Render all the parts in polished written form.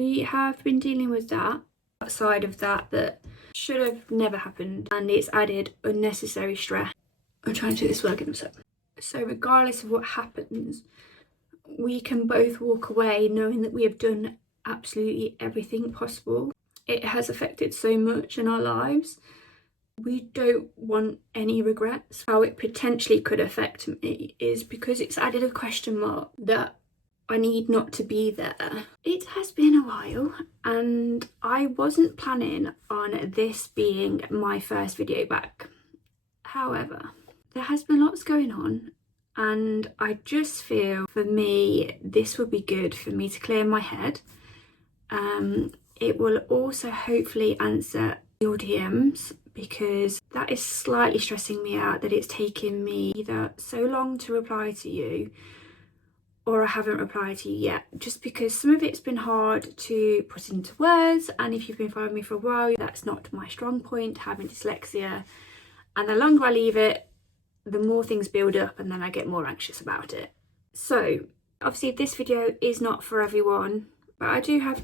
we have been dealing with that side of that should have never happened, and it's added unnecessary stress. I'm trying to do this without getting upset. So regardless of what happens, we can both walk away knowing that we have done absolutely everything possible. It has affected so much in our lives. We don't want any regrets. How it potentially could affect me is because it's added a question mark that I need not to be there. It has been a while, and I wasn't planning on this being my first video back. However, there has been lots going on, and I just feel for me this would be good for me to clear my head. It will also hopefully answer your DMs, because that is slightly stressing me out, that it's taken me either so long to reply to you or I haven't replied to you yet, just because some of it's been hard to put into words, and if you've been following me for a while, that's not my strong point, having dyslexia, and the longer I leave it, the more things build up and then I get more anxious about it. So obviously this video is not for everyone, but I do have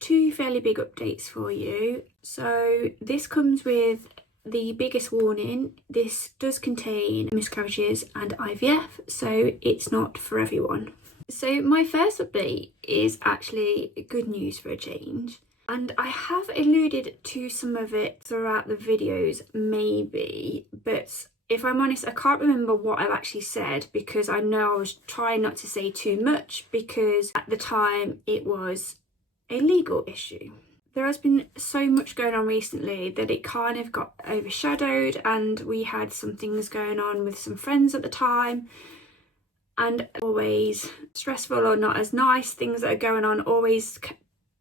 two fairly big updates for you. So this comes with the biggest warning: this does contain miscarriages and IVF, so it's not for everyone. So my first update is actually good news for a change, and I have alluded to some of it throughout the videos maybe, but if I'm honest, I can't remember what I've actually said, because I know I was trying not to say too much because at the time it was a legal issue. There has been so much going on recently that it kind of got overshadowed, and we had some things going on with some friends at the time, and always stressful or not as nice things that are going on always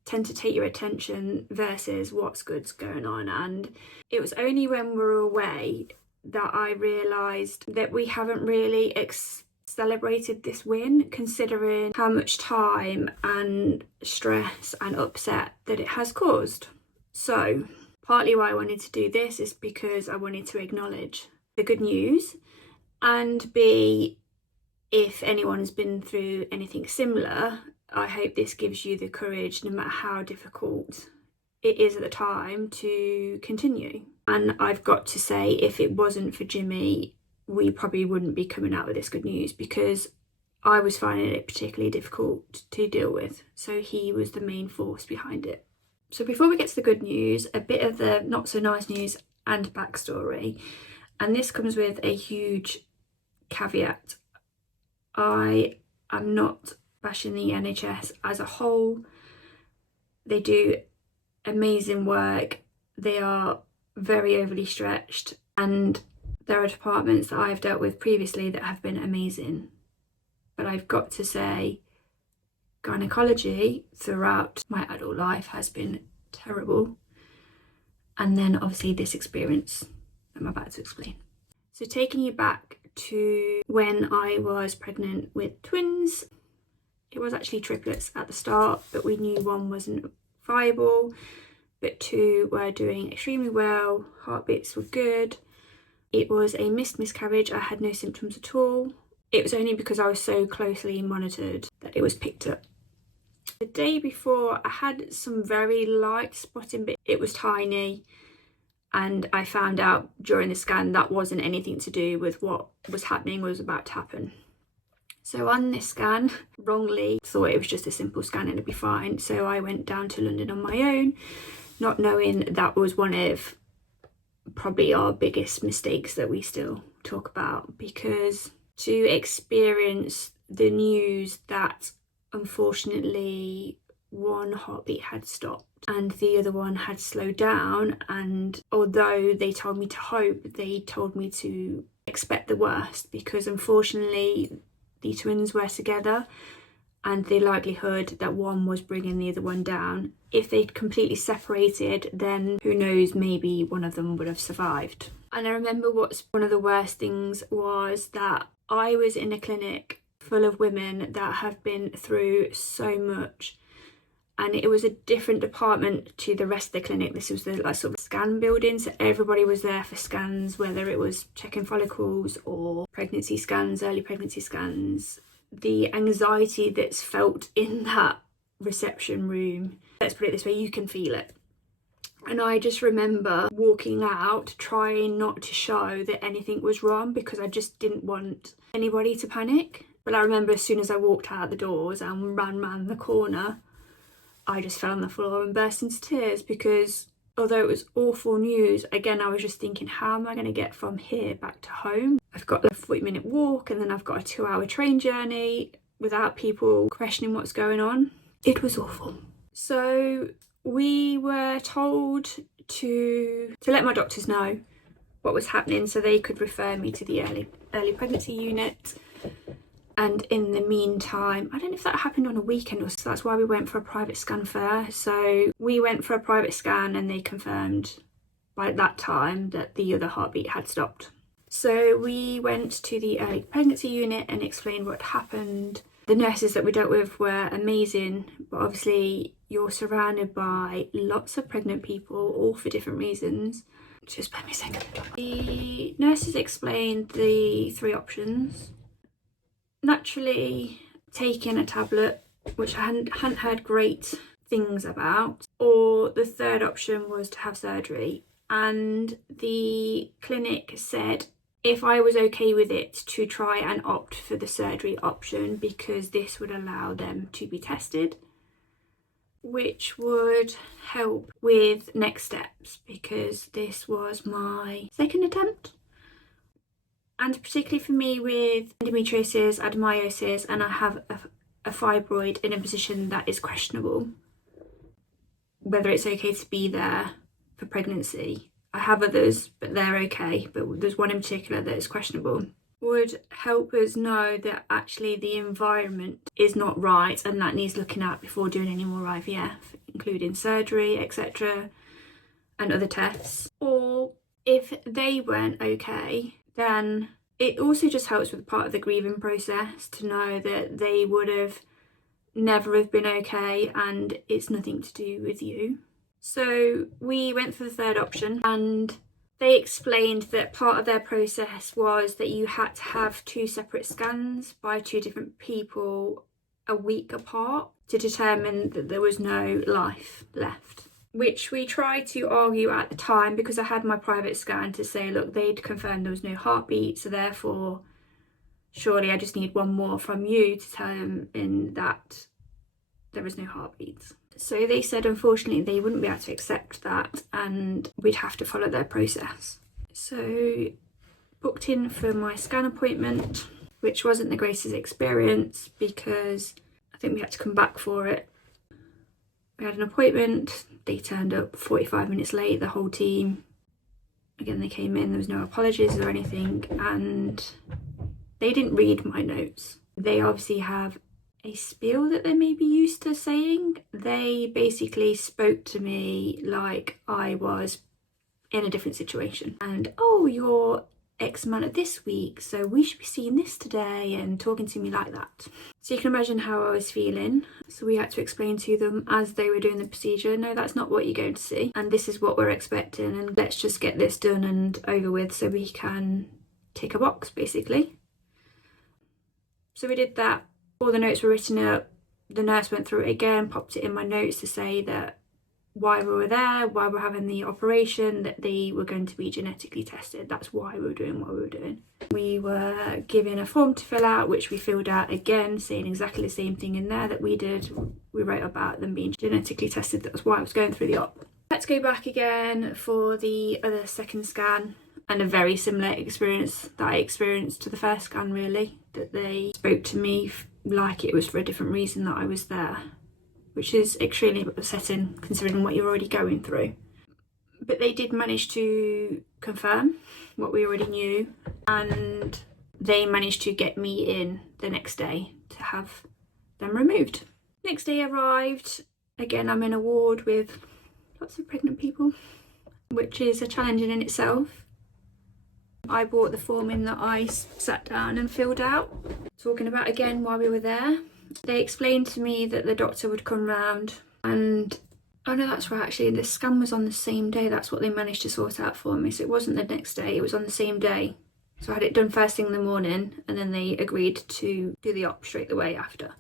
tend to take your attention versus what's good's going on. And it was only when we were away that I realised that we haven't really celebrated this win, considering how much time and stress and upset that it has caused. So partly why I wanted to do this is because I wanted to acknowledge the good news, and B, if anyone's been through anything similar, I hope this gives you the courage, no matter how difficult it is at the time, to continue. And I've got to say, if it wasn't for Jimmy, we probably wouldn't be coming out with this good news, because I was finding it particularly difficult to deal with. So he was the main force behind it. So before we get to the good news, a bit of the not so nice news and backstory. And this comes with a huge caveat. I am not bashing the NHS as a whole. They do amazing work. They are very overly stretched, and there are departments that I've dealt with previously that have been amazing. But I've got to say, gynecology throughout my adult life has been terrible. And then obviously this experience I'm about to explain. So taking you back to when I was pregnant with twins, it was actually triplets at the start, but we knew one wasn't viable, but two were doing extremely well, heartbeats were good. It was a missed miscarriage. I had no symptoms at all. It was only because I was so closely monitored that it was picked up. The day before, I had some very light spotting, but it was tiny, and I found out during the scan that wasn't anything to do with what was happening, was about to happen. So on this scan, wrongly thought it was just a simple scan and it'd be fine. So I went down to London on my own, not knowing that was one of probably our biggest mistakes that we still talk about, because to experience the news that unfortunately one heartbeat had stopped and the other one had slowed down, and although they told me to hope, they told me to expect the worst, because unfortunately the twins were together, and the likelihood that one was bringing the other one down, if they'd completely separated, then who knows, maybe one of them would have survived. And I remember what's one of the worst things was that I was in a clinic full of women that have been through so much, and it was a different department to the rest of the clinic. This was the sort of scan building, so everybody was there for scans, whether it was checking follicles or pregnancy scans, early pregnancy scans. The anxiety that's felt in that reception room. Let's put it this way, you can feel it. And I just remember walking out trying not to show that anything was wrong because I just didn't want anybody to panic. But I remember as soon as I walked out the doors and ran round the corner, I just fell on the floor and burst into tears because although it was awful news, again, I was just thinking, how am I going to get from here back to home? I've got a 40-minute walk and then I've got a 2-hour train journey without people questioning what's going on. It was awful. So we were told to let my doctors know what was happening so they could refer me to the early pregnancy unit. And in the meantime, I don't know if that happened on a weekend or so, that's why we went for a private scan first. So we went for a private scan and they confirmed by that time that the other heartbeat had stopped. So we went to the early pregnancy unit and explained what happened. The nurses that we dealt with were amazing, but obviously you're surrounded by lots of pregnant people, all for different reasons. Just bear me a second. The nurses explained the 3 options. Naturally, taking a tablet, which I hadn't heard great things about, or the third option was to have surgery. And the clinic said if I was okay with it, to try and opt for the surgery option because this would allow them to be tested, which would help with next steps because this was my 2nd attempt. And particularly for me with endometriosis, adenomyosis, and I have a fibroid in a position that is questionable, whether it's okay to be there for pregnancy. I have others, but they're okay, but there's one in particular that is questionable. Would help us know that actually the environment is not right and that needs looking at before doing any more IVF, including surgery, etc., and other tests. Or if they weren't okay, then it also just helps with part of the grieving process to know that they would have never have been okay and it's nothing to do with you. So we went for the third option and they explained that part of their process was that you had to have 2 separate scans by 2 different people a week apart to determine that there was no life left. Which we tried to argue at the time because I had my private scan to say, look, they'd confirmed there was no heartbeat, so therefore surely I just need one more from you to tell them that there was no heartbeats. So they said unfortunately they wouldn't be able to accept that and we'd have to follow their process. So booked in for my scan appointment, which wasn't the greatest experience because I think we had to come back for it. We had an appointment, they turned up 45 minutes late, the whole team. Again, they came in, there was no apologies or anything, and they didn't read my notes. They obviously have a spiel that they may be used to saying. They basically spoke to me like I was in a different situation. And, oh, you're X amount of this week, so we should be seeing this today, and talking to me like that. So you can imagine how I was feeling. So we had to explain to them as they were doing the procedure, no, that's not what you're going to see, and this is what we're expecting, and let's just get this done and over with so we can tick a box, basically. So we did that. All the notes were written up. The nurse went through it again, popped it in my notes to say that why we were there, why we're having the operation, that they were going to be genetically tested. That's why we were doing what we were doing. We were given a form to fill out, which we filled out again, saying exactly the same thing in there that we did. We wrote about them being genetically tested. That was why I was going through the op. Let's go back again for the other second scan, and a very similar experience that I experienced to the first scan, really, that they spoke to me like it was for a different reason that I was there, which is extremely upsetting considering what you're already going through. But they did manage to confirm what we already knew, and they managed to get me in the next day to have them removed. Next day arrived, again I'm in a ward with lots of pregnant people, which is a challenge in itself. I brought the form in that I sat down and filled out, talking about again why we were there. They explained to me that the doctor would come round and, oh no, that's right, actually the scan was on the same day. That's what they managed to sort out for me. So it wasn't the next day, it was on the same day. So I had it done first thing in the morning and then they agreed to do the op straight away after.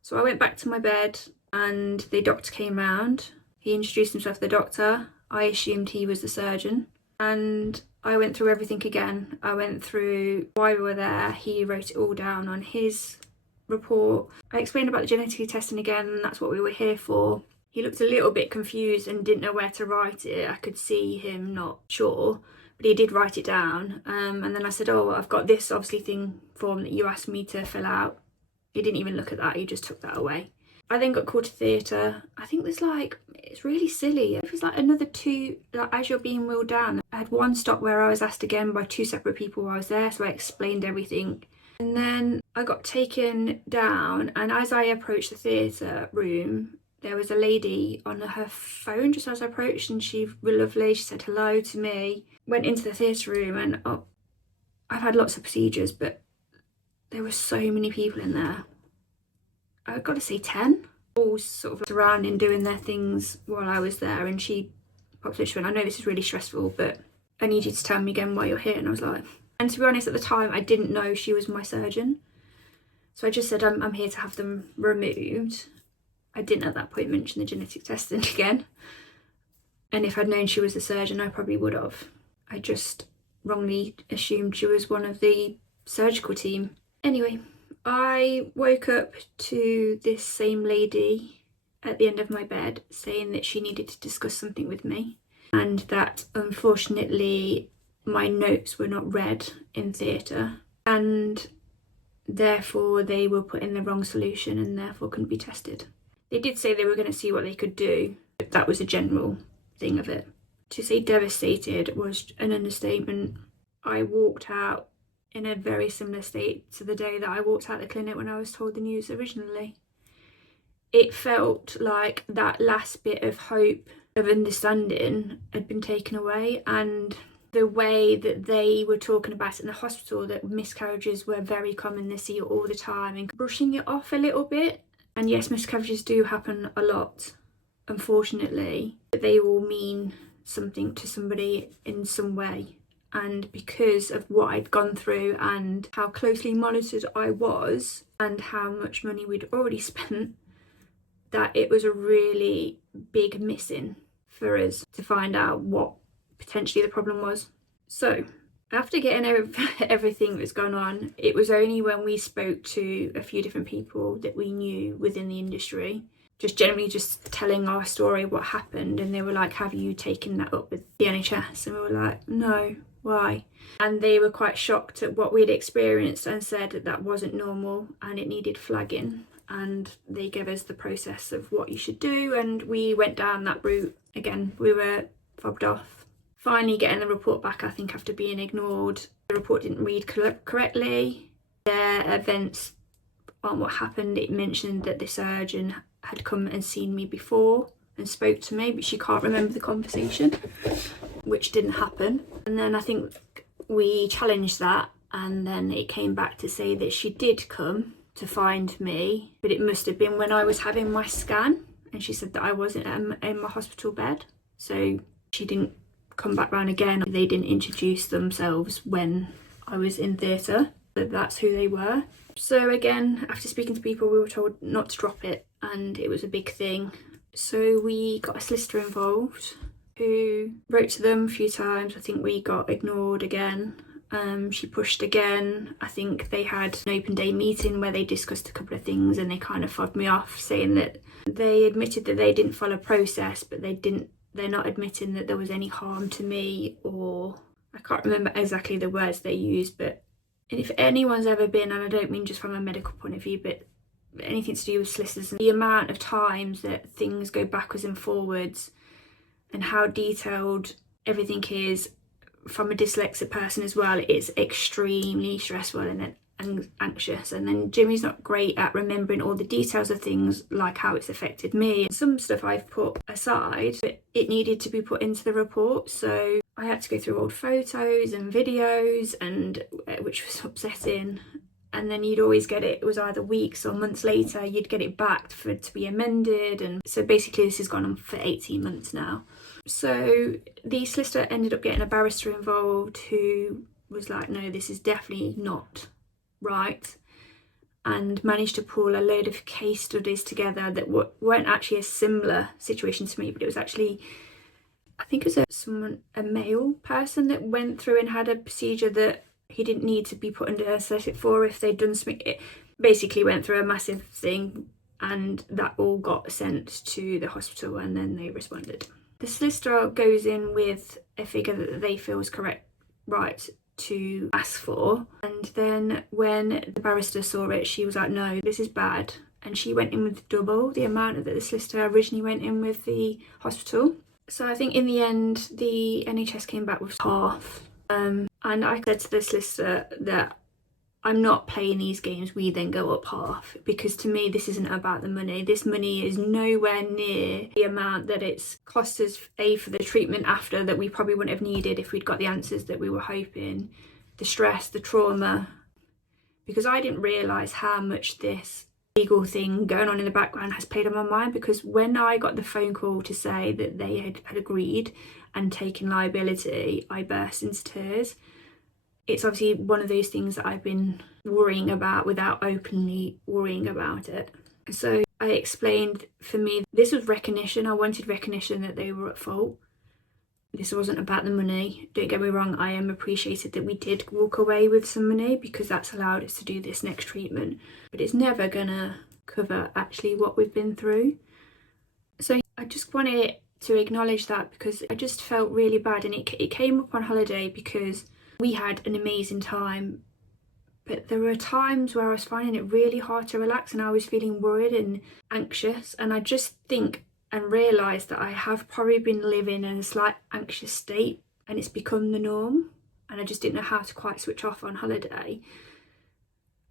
So I went back to my bed and the doctor came round. He introduced himself to the doctor. I assumed he was the surgeon, and I went through everything again. I went through why we were there. He wrote it all down on his report. I explained about the genetic testing again, and that's what we were here for. He looked a little bit confused and didn't know where to write it. I could see him not sure, but he did write it down. And then I said, oh, I've got this obviously form that you asked me to fill out. He didn't even look at that, he just took that away. I then got called to theatre. I think there's it's really silly. It was another 2, as you're being wheeled down. I had one stop where I was asked again by 2 separate people while I was there, so I explained everything. And then I got taken down, and as I approached the theatre room, there was a lady on her phone just as I approached, and she was lovely. She said hello to me. Went into the theatre room, and I've had lots of procedures, but there were so many people in there. I've got to say 10, all sort of surrounding, doing their things while I was there. And she popped up, she went, I know this is really stressful, but I need you to tell me again why you're here. And I was like, and to be honest, at the time, I didn't know she was my surgeon. So I just said, I'm here to have them removed. I didn't at that point mention the genetic testing again. And if I'd known she was the surgeon, I probably would have. I just wrongly assumed she was one of the surgical team. Anyway, I woke up to this same lady at the end of my bed saying that she needed to discuss something with me, and that unfortunately my notes were not read in theatre, and therefore they were put in the wrong solution and therefore couldn't be tested. They did say they were going to see what they could do, but that was a general thing of it. To say devastated was an understatement. I walked out in a very similar state to the day that I walked out the clinic when I was told the news originally. It felt like that last bit of hope, of understanding, had been taken away, and the way that they were talking about it in the hospital, that miscarriages were very common, they see it all the time, and brushing it off a little bit. And yes, miscarriages do happen a lot, unfortunately, but they all mean something to somebody in some way. And because of what I'd gone through and how closely monitored I was and how much money we'd already spent, that it was a really big missing for us to find out what potentially the problem was. So after getting everything that was going on, it was only when we spoke to a few different people that we knew within the industry, just generally just telling our story, what happened, and they were like, have you taken that up with the NHS? And we were like, no, why? And they were quite shocked at what we'd experienced and said that that wasn't normal and it needed flagging, and they gave us the process of what you should do, and we went down that route. Again, we were fobbed off. Finally getting the report back, I think after being ignored, the report didn't read correctly. Their events on what happened, it mentioned that the surgeon had come and seen me before and spoke to me, but she can't remember the conversation, which didn't happen. And then I think we challenged that, and then it came back to say that she did come to find me, but it must have been when I was having my scan, and she said that I wasn't in my hospital bed, so she didn't come back round again. They didn't introduce themselves when I was in theatre, but that's who they were. So again, after speaking to people, we were told not to drop it, and it was a big thing. So we got a solicitor involved who wrote to them a few times. I think we got ignored again. She pushed again. I think they had an open day meeting where they discussed a couple of things, and they kind of fobbed me off, saying that they admitted that they didn't follow process, but they're not admitting that there was any harm to me, or I can't remember exactly the words they used. But if anyone's ever been, and I don't mean just from a medical point of view, but anything to do with solicitors, and the amount of times that things go backwards and forwards and how detailed everything is from a dyslexic person as well, it's extremely stressful and anxious. And then Jimmy's not great at remembering all the details of things, like how it's affected me. Some stuff I've put aside, but it needed to be put into the report, so I had to go through old photos and videos, and which was upsetting. And then you'd always get it was either weeks or months later, you'd get it back for it to be amended. And so basically this has gone on for 18 months now. So the solicitor ended up getting a barrister involved who was like, no, this is definitely not right. and managed to pull a load of case studies together that weren't actually a similar situation to me, but it was actually, I think it was a male person that went through and had a procedure that he didn't need to be put under anaesthetic for if they'd done something. It basically went through a massive thing, and that all got sent to the hospital and then they responded. The solicitor goes in with a figure that they feel is correct, right, to ask for, and then when the barrister saw it, she was like, no, this is bad, and she went in with double the amount that the solicitor originally went in with the hospital. So I think in the end the NHS came back with half, and I said to the solicitor that I'm not playing these games, we then go up half, because to me this isn't about the money. This money is nowhere near the amount that it's cost us, for the treatment after that we probably wouldn't have needed if we'd got the answers that we were hoping, the stress, the trauma, because I didn't realise how much this legal thing going on in the background has played on my mind, because when I got the phone call to say that they had agreed and taken liability, I burst into tears. It's obviously one of those things that I've been worrying about without openly worrying about it. So I explained, for me, this was recognition. I wanted recognition that they were at fault. This wasn't about the money. Don't get me wrong, I am appreciated that we did walk away with some money because that's allowed us to do this next treatment. But it's never gonna cover actually what we've been through. So I just wanted to acknowledge that, because I just felt really bad, and it came up on holiday because we had an amazing time, but there were times where I was finding it really hard to relax and I was feeling worried and anxious, and I just think and realised that I have probably been living in a slight anxious state and it's become the norm, and I just didn't know how to quite switch off on holiday.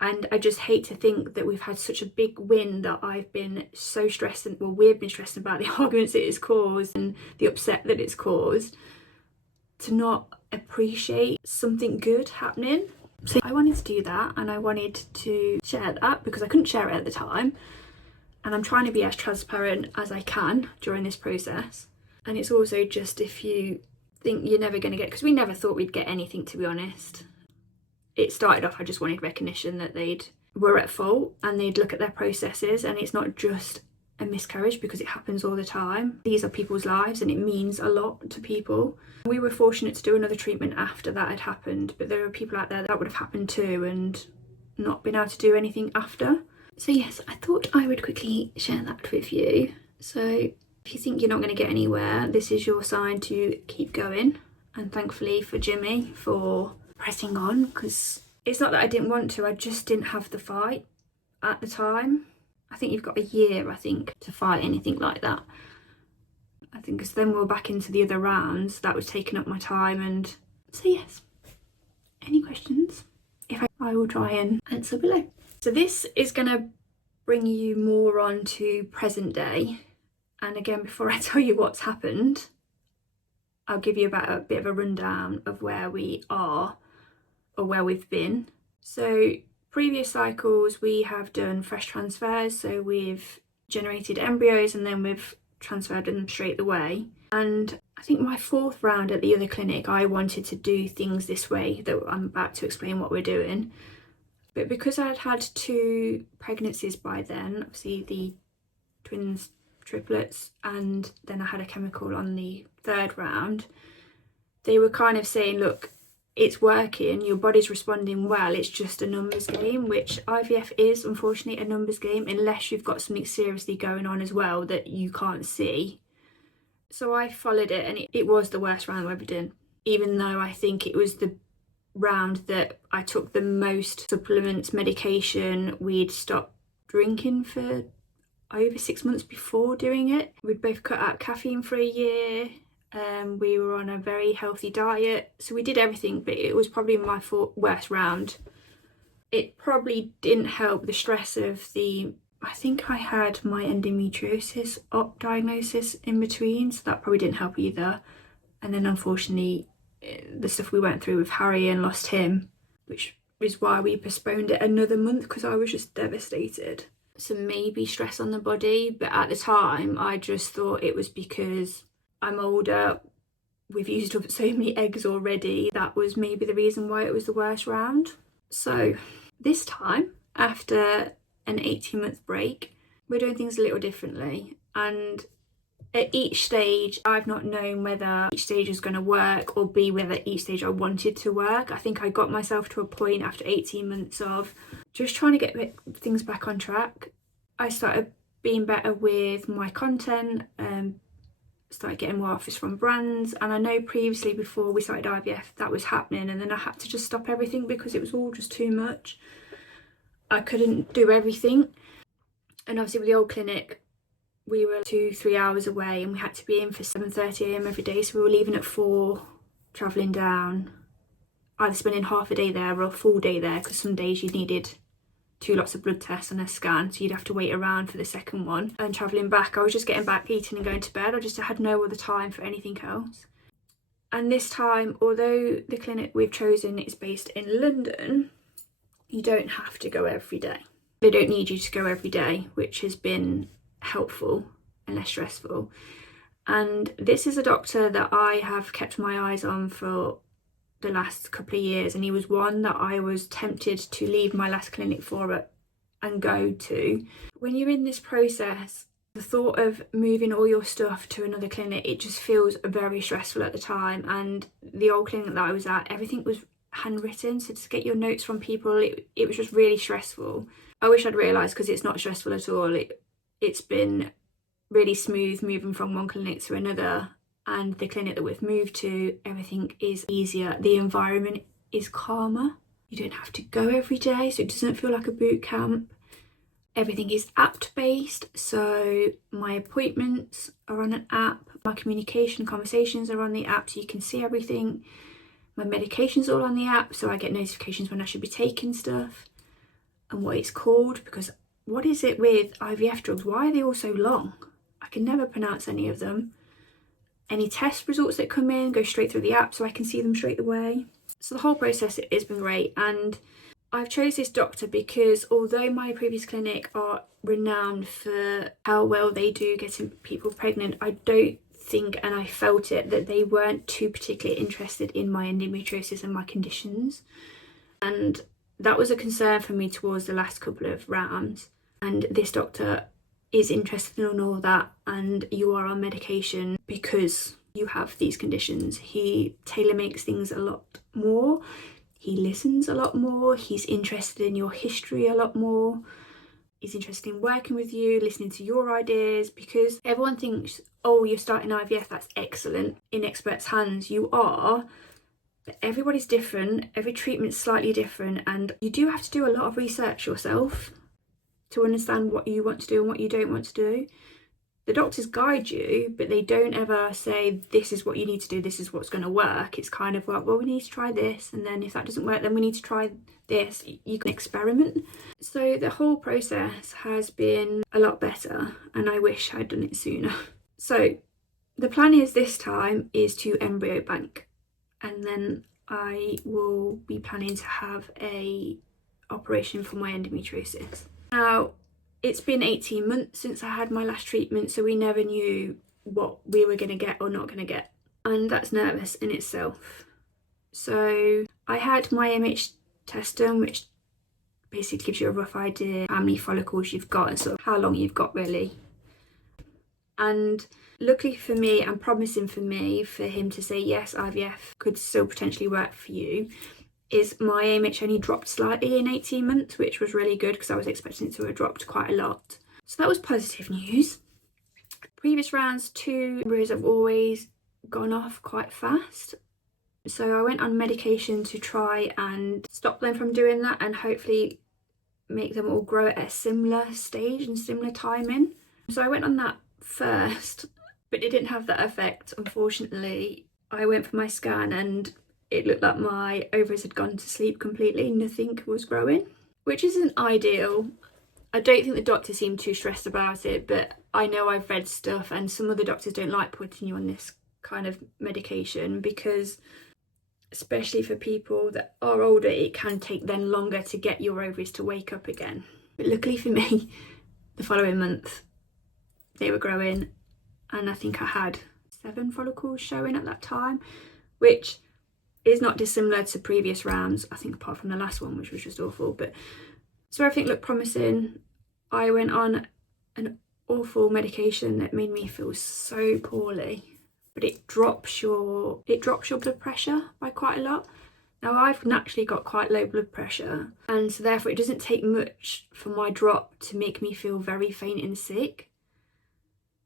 And I just hate to think that we've had such a big win that I've been so stressed, and well, we've been stressed about the arguments it has caused and the upset that it's caused, to not appreciate something good happening. So I wanted to do that, and I wanted to share that because I couldn't share it at the time, and I'm trying to be as transparent as I can during this process. And it's also just, if you think you're never going to get, because we never thought we'd get anything, to be honest. It started off, I just wanted recognition that were at fault and they'd look at their processes, and it's not just a miscarriage, because it happens all the time. These are people's lives and it means a lot to people. We were fortunate to do another treatment after that had happened, but there are people out there that would have happened too and not been able to do anything after. So yes, I thought I would quickly share that with you. So if you think you're not going to get anywhere, this is your sign to keep going. And thankfully for Jimmy for pressing on, because it's not that I didn't want to, I just didn't have the fight at the time. I think you've got a year, I think, to fight anything like that. I think because then we're back into the other rounds, that was taking up my time. And so yes, any questions? If I will try and answer below. So this is going to bring you more on to present day. And again, before I tell you what's happened, I'll give you about a bit of a rundown of where we are or where we've been. So previous cycles we have done fresh transfers, so we've generated embryos and then we've transferred them straight away. And I think my fourth round at the other clinic, I wanted to do things this way that I'm about to explain what we're doing. But because I'd had 2 pregnancies by then, obviously the twins, triplets, and then I had a chemical on the 3rd round, they were kind of saying, look, it's working, your body's responding well, it's just a numbers game, which IVF is unfortunately a numbers game unless you've got something seriously going on as well that you can't see. So I followed it, and it was the worst round I've ever done, even though I think it was the round that I took the most supplements, medication. We'd stopped drinking for over 6 months before doing it. We'd both cut out caffeine for a year. We were on a very healthy diet, so we did everything, but it was probably my worst round. It probably didn't help the stress of I think I had my endometriosis diagnosis in between, so that probably didn't help either. And then unfortunately the stuff we went through with Harry and lost him, which is why we postponed it another month, because I was just devastated. So maybe stress on the body, but at the time I just thought it was because I'm older, we've used up so many eggs already. That was maybe the reason why it was the worst round. So this time after an 18-month break. We're doing things a little differently, and at each stage I've not known whether each stage was going to work or be whether each stage I wanted to work. I think I got myself to a point after 18 months of just trying to get things back on track. I started being better with my content, started getting more offers from brands, and I know previously before we started IVF that was happening, and then I had to just stop everything because it was all just too much. I couldn't do everything, and obviously with the old clinic we were 2-3 hours away and we had to be in for 7:30 a.m. every day, so we were leaving at 4, travelling down, either spending half a day there or a full day there, because some days you needed 2 lots of blood tests and a scan, so you'd have to wait around for the second one, and travelling back I was just getting back, eating and going to bed. I just had no other time for anything else. And this time, although the clinic we've chosen is based in London, you don't have to go every day. They don't need you to go every day, which has been helpful and less stressful. And this is a doctor that I have kept my eyes on for the last couple of years, and he was one that I was tempted to leave my last clinic for and go to. When you're in this process, the thought of moving all your stuff to another clinic, it just feels very stressful at the time. And the old clinic that I was at, everything was handwritten, so to get your notes from people, it was just really stressful. I wish I'd realised, because it's not stressful at all. It's been really smooth moving from one clinic to another, and the clinic that we've moved to, everything is easier. The environment is calmer. You don't have to go every day, so it doesn't feel like a boot camp. Everything is app-based, so my appointments are on an app, my communication, conversations are on the app, so you can see everything. My medication's all on the app, so I get notifications when I should be taking stuff and what it's called, because what is it with IVF drugs? Why are they all so long? I can never pronounce any of them. Any test results that come in go straight through the app, so I can see them straight away. So the whole process has been great, and I've chose this doctor because although my previous clinic are renowned for how well they do getting people pregnant, I don't think, and I felt it, that they weren't too particularly interested in my endometriosis and my conditions. And that was a concern for me towards the last couple of rounds. And this doctor is interested in all that, and you are on medication because you have these conditions. He tailor makes things a lot more. He listens a lot more. He's interested in your history a lot more. He's interested in working with you, listening to your ideas, because everyone thinks, oh, you're starting IVF, that's excellent. In experts' hands, you are. But everybody's different. Every treatment's slightly different, and you do have to do a lot of research yourself to understand what you want to do and what you don't want to do. The doctors guide you, but they don't ever say, this is what you need to do, this is what's going to work. It's kind of like, well, we need to try this, and then if that doesn't work, then we need to try this. You can experiment. So the whole process has been a lot better, and I wish I'd done it sooner. So the plan is this time is to embryo bank, and then I will be planning to have a operation for my endometriosis. Now, it's been 18 months since I had my last treatment, so we never knew what we were going to get or not going to get. And that's nervous in itself. So I had my MH test done, which basically gives you a rough idea how many follicles you've got and sort of how long you've got, really. And luckily for me, and promising for me, for him to say, yes, IVF could still potentially work for you, is my AMH only dropped slightly in 18 months, which was really good because I was expecting it to have dropped quite a lot. So that was positive news. Previous rounds, 2 embryos have always gone off quite fast. So I went on medication to try and stop them from doing that and hopefully make them all grow at a similar stage and similar timing. So I went on that first, but it didn't have that effect, unfortunately. I went for my scan and it looked like my ovaries had gone to sleep completely. Nothing was growing, which isn't ideal. I don't think the doctor seemed too stressed about it, but I know I've read stuff and some of the doctors don't like putting you on this kind of medication because, especially for people that are older, it can take then longer to get your ovaries to wake up again. But luckily for me, the following month, they were growing, and I think I had 7 follicles showing at that time, which is not dissimilar to previous rounds, I think, apart from the last one, which was just awful. But So everything looked promising. I went on an awful medication that made me feel so poorly, but it drops your blood pressure by quite a lot. Now I've naturally got quite low blood pressure, and so therefore it doesn't take much for my drop to make me feel very faint and sick.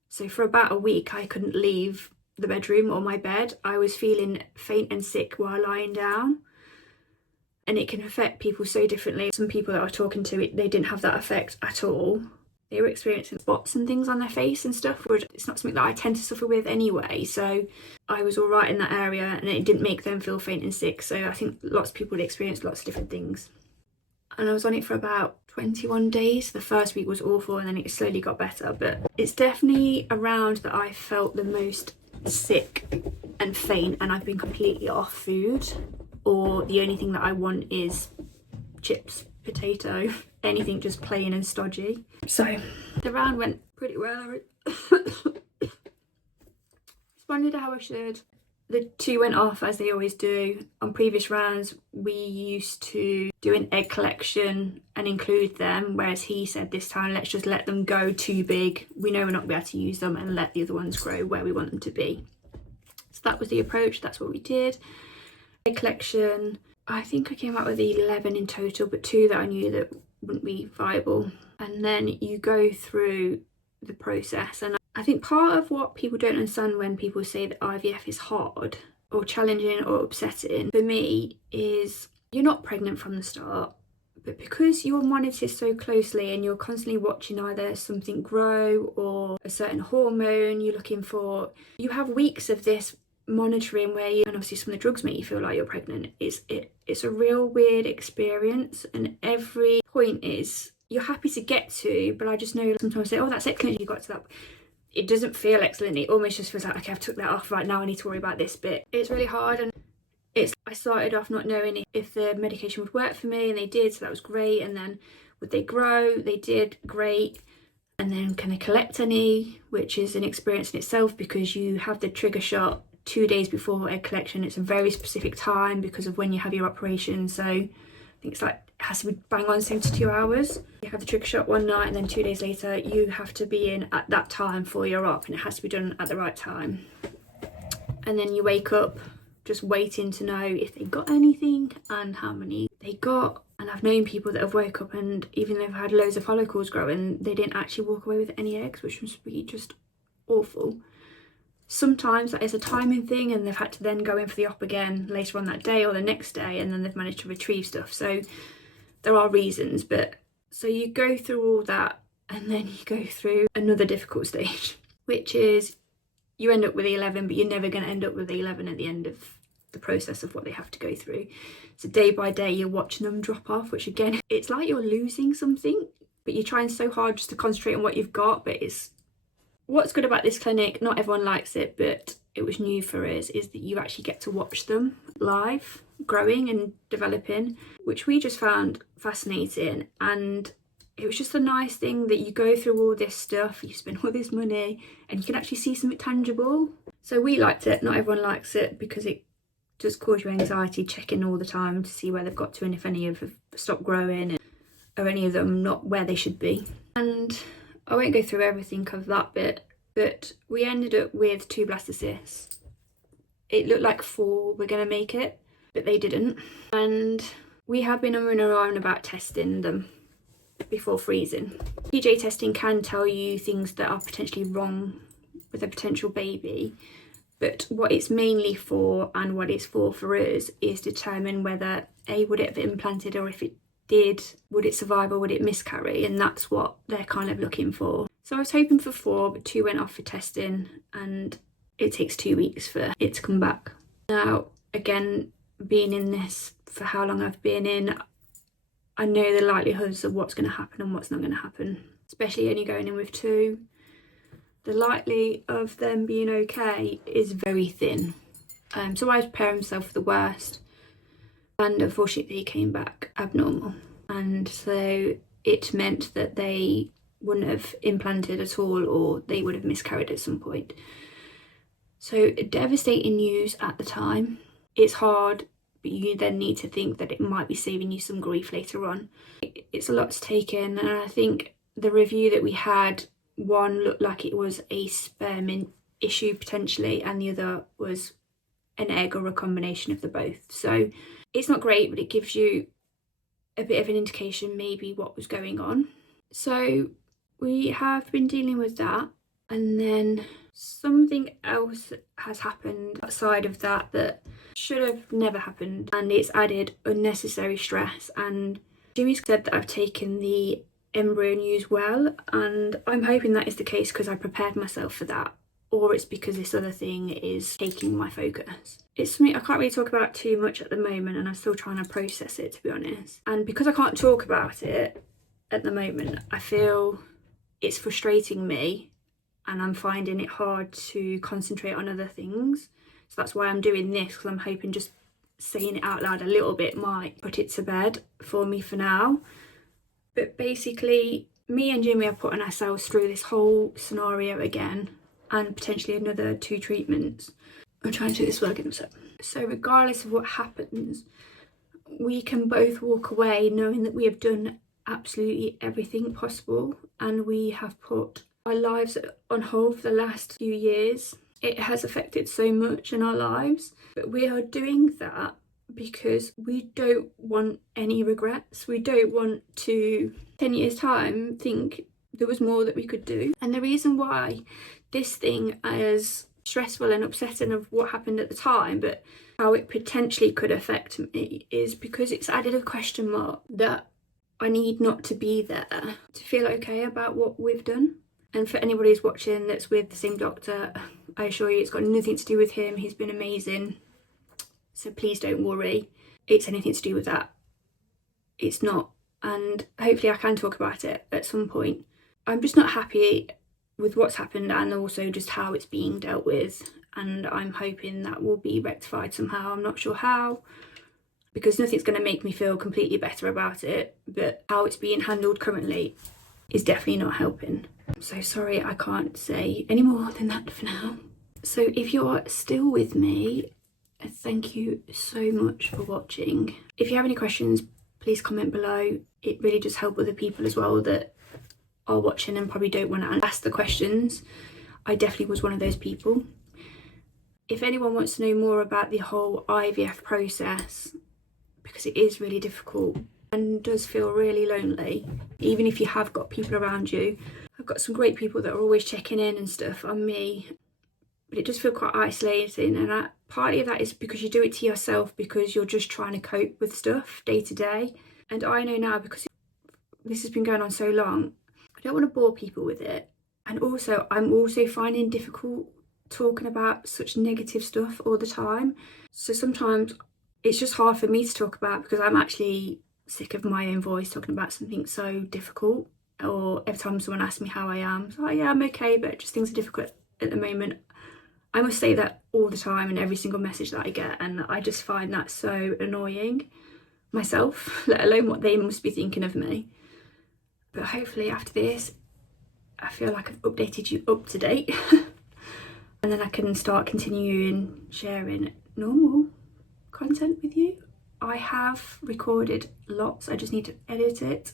So for about a week I couldn't leave the bedroom or my bed. I was feeling faint and sick while lying down. And it can affect people so differently. Some people that I was talking to, they didn't have that effect at all. They were experiencing spots and things on their face and stuff, which it's not something that I tend to suffer with anyway. So I was all right in that area, and it didn't make them feel faint and sick. So I think lots of people would experience lots of different things. And I was on it for about 21 days. The first week was awful, and then it slowly got better. But it's definitely around that I felt the most sick and faint, and I've been completely off food. Or the only thing that I want is chips, potato, anything just plain and stodgy. So the round went pretty well. Responded how I should. The 2 went off as they always do. On previous rounds, we used to do an egg collection and include them, whereas he said this time, let's just let them go too big. We know we're not going to be able to use them, and let the other ones grow where we want them to be. So that was the approach. That's what we did. Collection, I think I came out with 11 in total, but 2 that I knew that wouldn't be viable. And then you go through the process, and I think part of what people don't understand when people say that IVF is hard or challenging or upsetting for me is you're not pregnant from the start, but because you're monitored so closely and you're constantly watching either something grow or a certain hormone you're looking for, you have weeks of this monitoring where and obviously some of the drugs make you feel like you're pregnant. It's a real weird experience, and every point is you're happy to get to, but I just know sometimes I say, oh, that's excellent, you got to that. It doesn't feel excellent. It almost just feels like, okay, I've took that off, right now I need to worry about this bit. It's really hard, and I started off not knowing if the medication would work for me, and they did, so that was great. And then would they grow? They did, great. And then can I collect any, which is an experience in itself, because you have the trigger shot 2 days before egg collection. It's a very specific time because of when you have your operation. So I think it's like, it has to be bang on 72 hours. You have the trigger shot one night, and then 2 days later you have to be in at that time for your op, and it has to be done at the right time. And then you wake up just waiting to know if they got anything and how many they got. And I've known people that have woke up, and even though they've had loads of follicles growing, they didn't actually walk away with any eggs, which must be just awful. Sometimes that is a timing thing, and they've had to then go in for the op again later on that day or the next day, and then they've managed to retrieve stuff. So there are reasons, but so you go through all that, and then you go through another difficult stage, which is you end up with the 11, but you're never going to end up with the 11 at the end of the process of what they have to go through. So day by day you're watching them drop off, which again, it's like you're losing something, but you're trying so hard just to concentrate on what you've got. But it's what's good about this clinic, not everyone likes it, but it was new for us, is that you actually get to watch them live growing and developing, which we just found fascinating. And it was just a nice thing that you go through all this stuff, you spend all this money, and you can actually see something tangible. So we liked it. Not everyone likes it because it does cause you anxiety, checking all the time to see where they've got to and if any have stopped growing or any of them not where they should be. And I won't go through everything of that bit, but we ended up with 2 blastocysts. It looked like 4 were going to make it, but they didn't. And we have been on and on about testing them before freezing. PJ testing can tell you things that are potentially wrong with a potential baby, but what it's mainly for, and what it's for us, is determine whether would it have implanted, or if it did, would it survive or would it miscarry, and that's what they're kind of looking for. So I was hoping for 4, but 2 went off for testing, and it takes 2 weeks for it to come back. Now, again, being in this for how long I've been in, I know the likelihoods of what's going to happen and what's not going to happen, especially only going in with 2. The likely of them being okay is very thin. So I was preparing myself for the worst, and unfortunately they came back abnormal, and so it meant that they wouldn't have implanted at all, or they would have miscarried at some point. So devastating news at the time. It's hard but you then need to think that it might be saving you some grief later on. It's a lot to take in, and I think the review that we had, one looked like it was a sperm issue potentially, and the other was an egg or a combination of the both. So it's not great, but it gives you a bit of an indication maybe what was going on. So we have been dealing with that, and then something else has happened outside of that that should have never happened, and it's added unnecessary stress. And Jimmy's said that I've taken the embryo news well, and I'm hoping that is the case because I prepared myself for that, or it's because this other thing is taking my focus. It's something I can't really talk about too much at the moment, and I'm still trying to process it, to be honest. And because I can't talk about it at the moment, I feel it's frustrating me, and I'm finding it hard to concentrate on other things. So that's why I'm doing this, because I'm hoping just saying it out loud a little bit might put it to bed for me for now. But basically, me and Jimmy are putting ourselves through this whole scenario again, and potentially another 2 treatments. I'm trying to do this work in a So regardless of what happens, we can both walk away knowing that we have done absolutely everything possible, and we have put our lives on hold for the last few years. It has affected so much in our lives, but we are doing that because we don't want any regrets. We don't want to, 10 years time, think there was more that we could do. And the reason why this thing, as stressful and upsetting of what happened at the time, but how it potentially could affect me, is because it's added a question mark that I need not to be there to feel okay about what we've done. And for anybody who's watching that's with the same doctor, I assure you it's got nothing to do with him. He's been amazing. So please don't worry. It's anything to do with that. It's not. And hopefully I can talk about it at some point. I'm just not happy with what's happened, and also just how it's being dealt with. And I'm hoping that will be rectified somehow. I'm not sure how, because nothing's going to make me feel completely better about it. But how it's being handled currently is definitely not helping. So sorry, I can't say any more than that for now. So if you're still with me, thank you so much for watching. If you have any questions, please comment below. It really does help other people as well that are watching and probably don't want to ask the questions. I definitely was one of those people. If anyone wants to know more about the whole IVF process, because it is really difficult and does feel really lonely, even if you have got people around you. I've got some great people that are always checking in and stuff on me, but it does feel quite isolating. And partly of that is because you do it to yourself, because you're just trying to cope with stuff day to day. And I know now, because this has been going on so long, I don't want to bore people with it. And also, I'm also finding difficult talking about such negative stuff all the time. So sometimes it's just hard for me to talk about, because I'm actually sick of my own voice talking about something so difficult. Or every time someone asks me how I am, it's like, yeah, I'm okay, but just things are difficult at the moment. I must say that all the time in every single message that I get, and I just find that so annoying myself, let alone what they must be thinking of me. But hopefully after this, I feel like I've updated you up to date and then I can start continuing sharing normal content with you. I have recorded lots, I just need to edit it.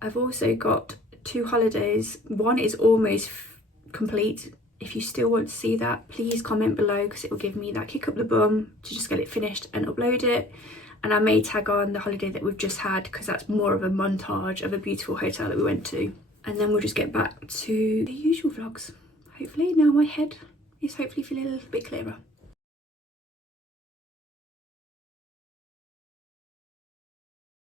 I've also got 2 holidays. One is almost complete. If you still want to see that, please comment below, because it will give me that kick up the bum to just get it finished and upload it. And I may tag on the holiday that we've just had, because that's more of a montage of a beautiful hotel that we went to. And then we'll just get back to the usual vlogs. Hopefully now my head is hopefully feeling a little bit clearer.